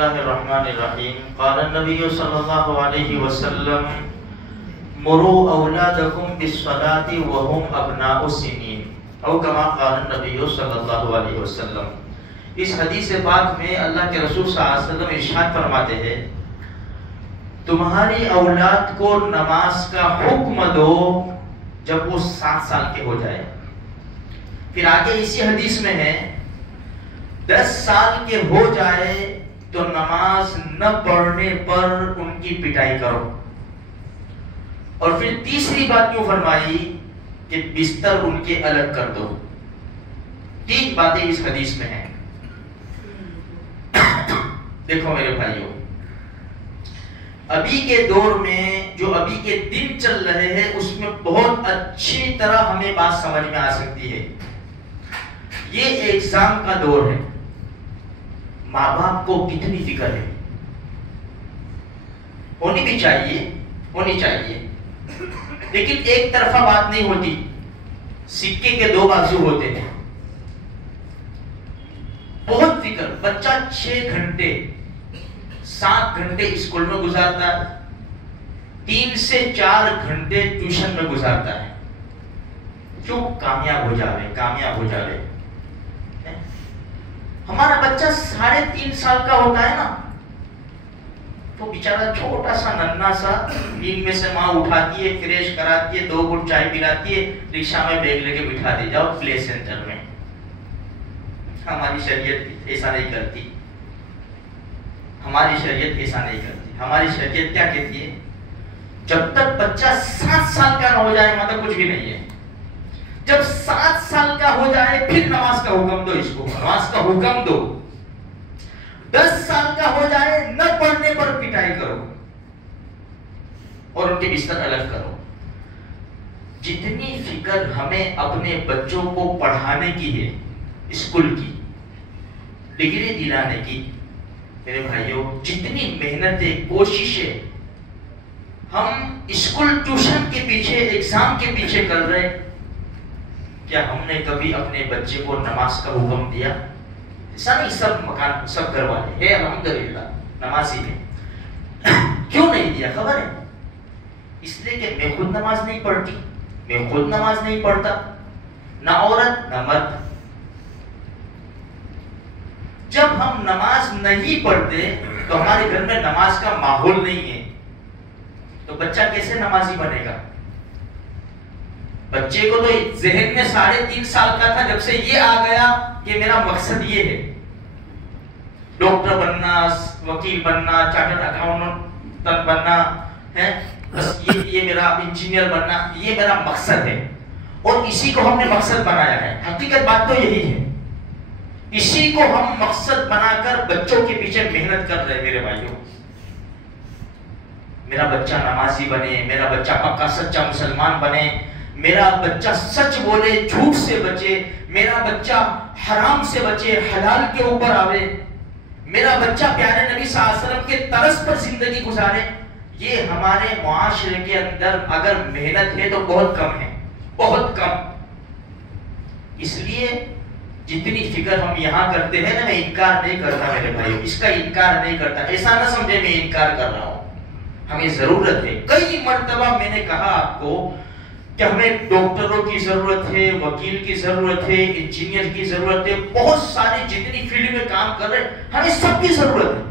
الله الرحمن الرحيم. قال النبي صلى الله عليه وسلم مروا أولادكم بالصلاة وهم أبناء السنين او كما قال النبي صلی اللہ علیہ وسلم. اس حدیث پاک میں اللہ کے رسول صلی اللہ علیہ وسلم ارشاد فرماتے ہیں تمہاری اولاد کو نماز کا حکم دو جب وہ 7 سال کے ہو جائے. پھر آگے اسی حدیث میں ہے 10 سال کے ہو جائے تو نماز نہ پڑھنے پر ان کی پٹائی کرو. اور پھر تیسری بات کیوں فرمائی کہ بستر ان کے الگ کر دو. 3 باتیں اس حدیث میں ہیں. دیکھو میرے بھائیوں، ابھی کے دور میں جو ابھی کے دن چل رہے ہیں اس میں بہت اچھی طرح ہمیں بات سمجھ میں آ سکتی ہے. یہ ایگزام کا دور ہے. ماں باپ کو کتنی فکر ہے، ہونی بھی چاہیے، ہونی چاہیے، لیکن ایک طرفہ بات نہیں ہوتی. سکے کے 2 بازو ہوتے ہیں. بہت فکر. بچہ 6 گھنٹے 7 گھنٹے اسکول میں گزارتا ہے، 3 سے 4 گھنٹے ٹیوشن میں گزارتا ہے. کیوں؟ کامیاب ہو جاوے، کامیاب ہو جاوے. ہمارا بچہ 3.5 سال کا ہوتا ہے نا تو بیچارہ چھوٹا سا ننھا سا، نیند میں سے ماں اٹھاتی ہے، فریش کراتی ہے، 2 گھونٹ چائے پلاتی ہے، رکشہ میں بیگ لے کے بٹھا دے جاؤ پلے سینٹر میں. ہماری شریعت ایسا نہیں کرتی. ہماری شریعت ایسا نہیں کرتی. ہماری شریعت کیا کہتی ہے؟ جب تک بچہ 7 سال کا نہ ہو جائے مطلب کچھ بھی نہیں ہے. جب 7 سال کا ہو جائے پھر نماز کا حکم دو. اس کو نماز کا حکم دو. 10 سال کا ہو جائے نہ پڑھنے پر پٹائی کرو اور ان کے بستر الگ کرو. جتنی فکر ہمیں اپنے بچوں کو پڑھانے کی ہے، اسکول کی، ڈگری دلانے کی، میرے بھائیوں جتنی محنتیں، کوششیں ہم اسکول ٹیوشن کے پیچھے، ایگزام کے پیچھے کر رہے، کیا ہم نے کبھی اپنے بچے کو نماز کا حکم دیا؟ ایسا نہیں. سب گھر والے ہے الحمدللہ نمازی ہیں. کیوں نہیں دیا خبر ہے؟ اس لیے کہ میں خود نماز نہیں پڑھتی، میں خود نماز نہیں پڑھتا، نہ عورت نہ مرد. جب ہم نماز نہیں پڑھتے تو ہمارے گھر میں نماز کا ماحول نہیں ہے تو بچہ کیسے نمازی بنے گا؟ بچے کو تو ذہن میں 3.5 سال کا تھا جب سے یہ آ گیا کہ میرا مقصد یہ ہے، ڈاکٹر بننا، وکیل بننا، چارٹرڈ اکاؤنٹنٹ بننا ہے، بس یہ میرا انجینئر بننا، یہ میرا مقصد ہے. اور اسی کو ہم نے مقصد بنایا ہے. حقیقت بات تو یہی ہے. اسی کو ہم مقصد بنا کر بچوں کے پیچھے محنت کر رہے ہیں. میرے بھائیوں، میرا بچہ نمازی بنے، میرا بچہ پکا سچا مسلمان بنے، میرا بچہ سچ بولے، جھوٹ سے بچے، میرا بچہ حرام سے بچے، حلال کے اوپر آوے، میرا بچہ پیارے نبی صلی اللہ علیہ وسلم کے طرز پر زندگی گزارے. یہ ہمارے معاشرے کے اندر اگر محنت ہے تو بہت کم ہے، بہت کم. اس لیے جتنی فکر ہم یہاں کرتے ہیں نا، میں انکار نہیں کرتا میرے بھائی، اس کا انکار نہیں کرتا. ایسا نہ سمجھے میں انکار کر رہا ہوں. ہمیں ضرورت ہے. کئی مرتبہ میں نے کہا آپ کو کہ ہمیں ڈاکٹروں کی ضرورت ہے، وکیل کی ضرورت ہے، انجینئر کی ضرورت ہے، بہت ساری جتنی فیلڈ میں کام کر رہے ہمیں سب کی ضرورت ہے.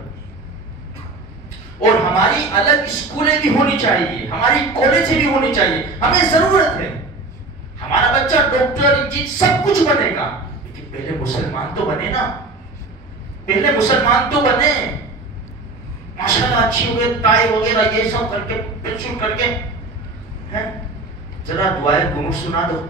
اور ہماری الگ اسکولیں بھی ہونی چاہیے، ہماری کالجیں بھی ہونی چاہیے. ہمیں ضرورت ہے. ہمارا بچہ ڈاکٹر، انجینئر سب کچھ بنے گا، لیکن پہلے مسلمان تو بنے نا. پہلے مسلمان تو بنے. ماشاءاللہ اچھی ہو گئے، ٹائی وغیرہ یہ سب کر کے پنسل کر کے ذرا دعائے قنوت سنا دو،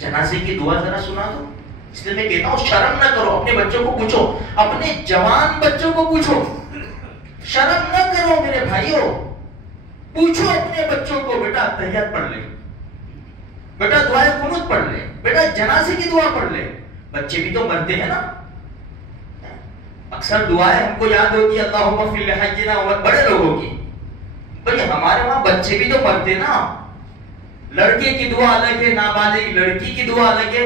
جنازے کی دعا ذرا سنا دو. اس لیے میں کہتا ہوں شرم نہ کرو. اپنے بچوں کو پوچھو، اپنے جوان بچوں کو پوچھو. شرم نہ کرو میرے بھائیوں. پوچھو اپنے بچوں کو، بیٹا تحیات پڑھ لے، بیٹا دعائے قنوت پڑھ لے، بیٹا جنازے کی دعا پڑھ لے. بچے بھی تو مرتے ہیں نا. اکثر دعائیں ہم کو یاد ہوتی ہے اللہم اغفر لحینا، بڑے لوگوں کی. بھئی ہمارے وہاں بچے بھی تو مرتے نا. لڑکے کی دعا الگ ہے، نابالغ لڑکی کی دعا الگ ہے.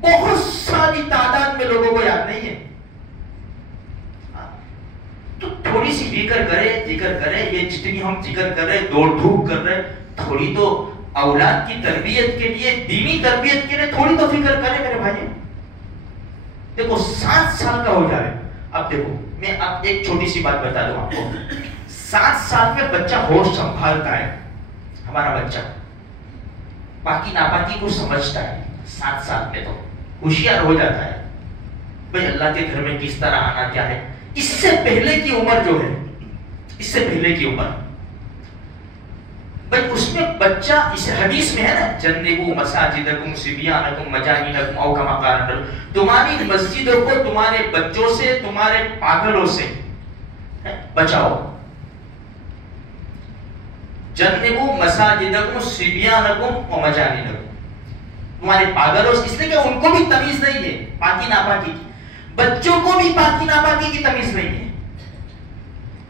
بہت ساری تعداد میں لوگوں کو یاد نہیں ہے. ذکر کرے, یہ جتنی ہم ذکر کر رہے, دوڑ دھوپ کر رہے, تھوڑی تو اولاد کی تربیت کے لیے, دینی تربیت کے لیے تھوڑی تو فکر کرے میرے بھائی. دیکھو 7 سال کا ہو جائے. اب دیکھو میں اب ایک چھوٹی سی بات بتا دوں آپ کو. 7 سال میں بچہ ہوش سنبھالتا ہے. ہمارا بچہ پاکی ناپاکی کو سمجھتا ہے. 7 سال میں تو ہوشیار ہو جاتا ہے بھائی اللہ کے گھر میں کس طرح آنا کیا ہے. اس سے پہلے کی عمر جو ہے, اس سے پہلے کی عمر بھائی اس میں بچہ, اس حدیث میں ہے نا, جنبوا مساجدکم صبیانکم مجانینکم او کما قال رسول, تمہاری مسجدوں کو تمہارے بچوں سے, تمہارے پاگلوں سے بچاؤ. جنبوا مساجدکم صبیانکم و مجانینکم, تمہارے پاگلوں سے, اس لیے کہ ان کو بھی تمیز نہیں ہے پاکی ناپاکی کی, بچوں کو بھی پاکی ناپاکی کی تمیز نہیں ہے.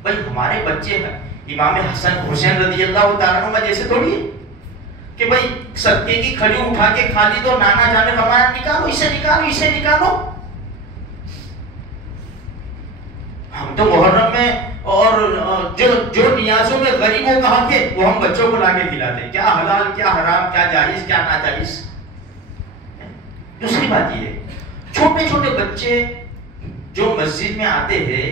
بھائی ہمارے بچے ہیں امام حسن حسین رضی اللہ تعالیٰ عنہ جیسے تھوڑی ہے کہ بھائی صدقے کی کھڑی اٹھا کے کھا لی تو نانا جانے فرمایا نکالو, اسے نکالو, اسے نکالو. ہم تو محرم میں اور جو نیازوں میں غریبوں کا حق ہے وہ ہم بچوں کو لا کے کھلاتے. کیا حلال, کیا حرام, کیا جائز, کیا ناجائز. دوسری بات یہ ہے, چھوٹے چھوٹے بچے جو مسجد میں آتے ہیں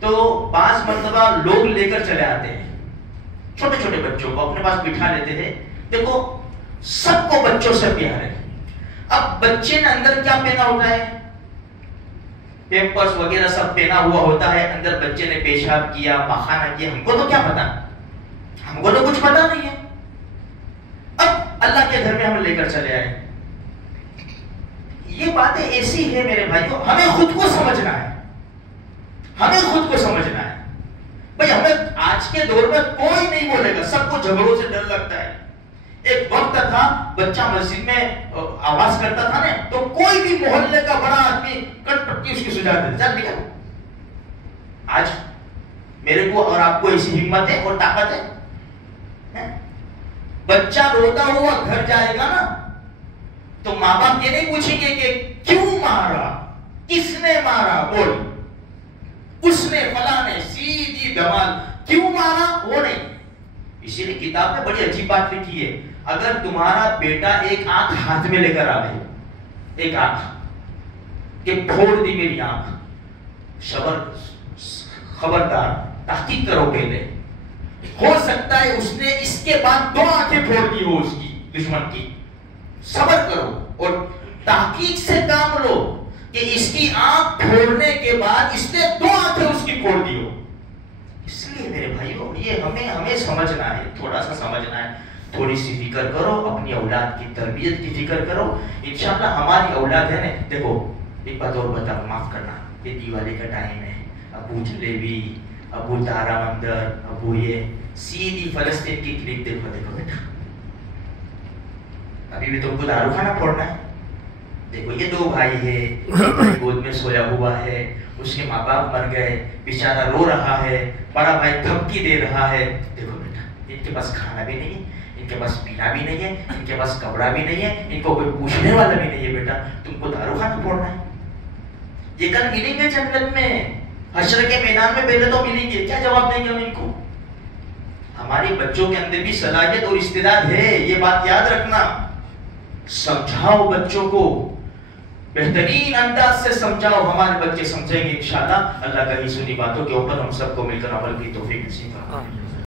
تو بعض مرتبہ لوگ لے کر چلے آتے ہیں. چھوٹے چھوٹے بچوں کو اپنے پاس بٹھا لیتے ہیں. دیکھو سب کو بچوں سے پیار ہے. اب بچے نے اندر کیا پہنا ہوتا ہے, پیمپرس وغیرہ سب پہنا ہوا ہوتا ہے, اندر بچے نے پیشاب کیا, پاخانہ کیا, ہم کو تو کیا پتا, ہم کو تو کچھ پتا نہیں ہے. اب اللہ کے گھر میں ہم لے کر چلے آئے. یہ باتیں ایسی ہے میرے بھائیوں, ہمیں خود کو سمجھنا ہے, ہمیں خود کو سمجھنا ہے. بھائی ہمیں آج کے دور میں کوئی نہیں بولے گا, سب کو جھگڑوں سے ڈر لگتا ہے. ایک وقت تھا بچہ مسجد میں آواز کرتا تھا نا تو کوئی بھی محلے کا بڑا آدمی کٹ پٹی اس کی سجا دیتا, چل نکل. آج میرے کو اور آپ کو ایسی ہمت ہے اور طاقت ہے. بچہ روتا ہوا گھر جائے گا نا تو ماں باپ یہ نہیں پوچھیں گے کہ کیوں مارا, کس نے مارا, بول اس نے فلاں نے, سیدھی دمال, کیوں مارا وہ نہیں. اسی لیے کتاب میں بڑی عجیب بات لکھی ہے, اگر تمہارا بیٹا ایک آنکھ ہاتھ میں لے کر آئے, ایک آنکھ کہ پھوڑ دی میری آنکھ, خبردار تحقیق کرو پہلے, ہو سکتا ہے اس نے اس کے بعد 2 آنکھیں پھوڑ دی ہو اس کی, دشمن کی. صبر کرو اور تحقیق سے کام لو کہ اس کی آنکھ پھوڑنے کے بعد اس نے 2 آنکھیں اس کی پھوڑ دی ہو. اس لیے میرے بھائیوں یہ ہمیں سمجھنا ہے, تھوڑا سا سمجھنا ہے. تھوڑی سی فکر کرو, اپنی اولاد کی تربیت کی فکر کرو. انشاءاللہ ہماری اولاد ہے نا. دیکھو ایک بات اور بتاؤ, معاف کرنا, یہ دیوالی کا ٹائم ہے, ابو جلیبی, ابو تارا مندر, ابو یہ سیدھی فلسطین کی کلپ دیکھو. دیکھو بیٹا ابھی بھی تم کو دارو کھانا پھوڑنا ہے. دیکھو یہ 2 بھائی ہے, گود میں سویا ہوا ہے, اس کے ماں باپ مر گئے, بیچارہ رو رہا ہے, بڑا بھائی دھمکی دے رہا ہے. دیکھو بیٹا ان کے پاس کھانا بھی نہیں ہے, ان کے پاس پینا بھی نہیں ہے, ان کے پاس کپڑا بھی نہیں ہے, ان کو کوئی پوچھنے والا بھی نہیں ہے. بیٹا تم کو دارو کھانا پھوڑنا ہے. یہ کل ملیں گے جنت میں, حشر کے میدان میں پہلے تو ملیں گے. کیا جواب دیں گے ہم ان کو؟ ہمارے بچوں کے اندر بھی صلاحیت اور استعداد ہے, یہ بات یاد رکھنا. سمجھاؤ بچوں کو, بہترین انداز سے سمجھاؤ, ہمارے بچے سمجھیں گے انشاءاللہ. اللہ کا ہی سنی باتوں کے اوپر ہم سب کو مل کر عمل کی توفیق نصیب فرمائے.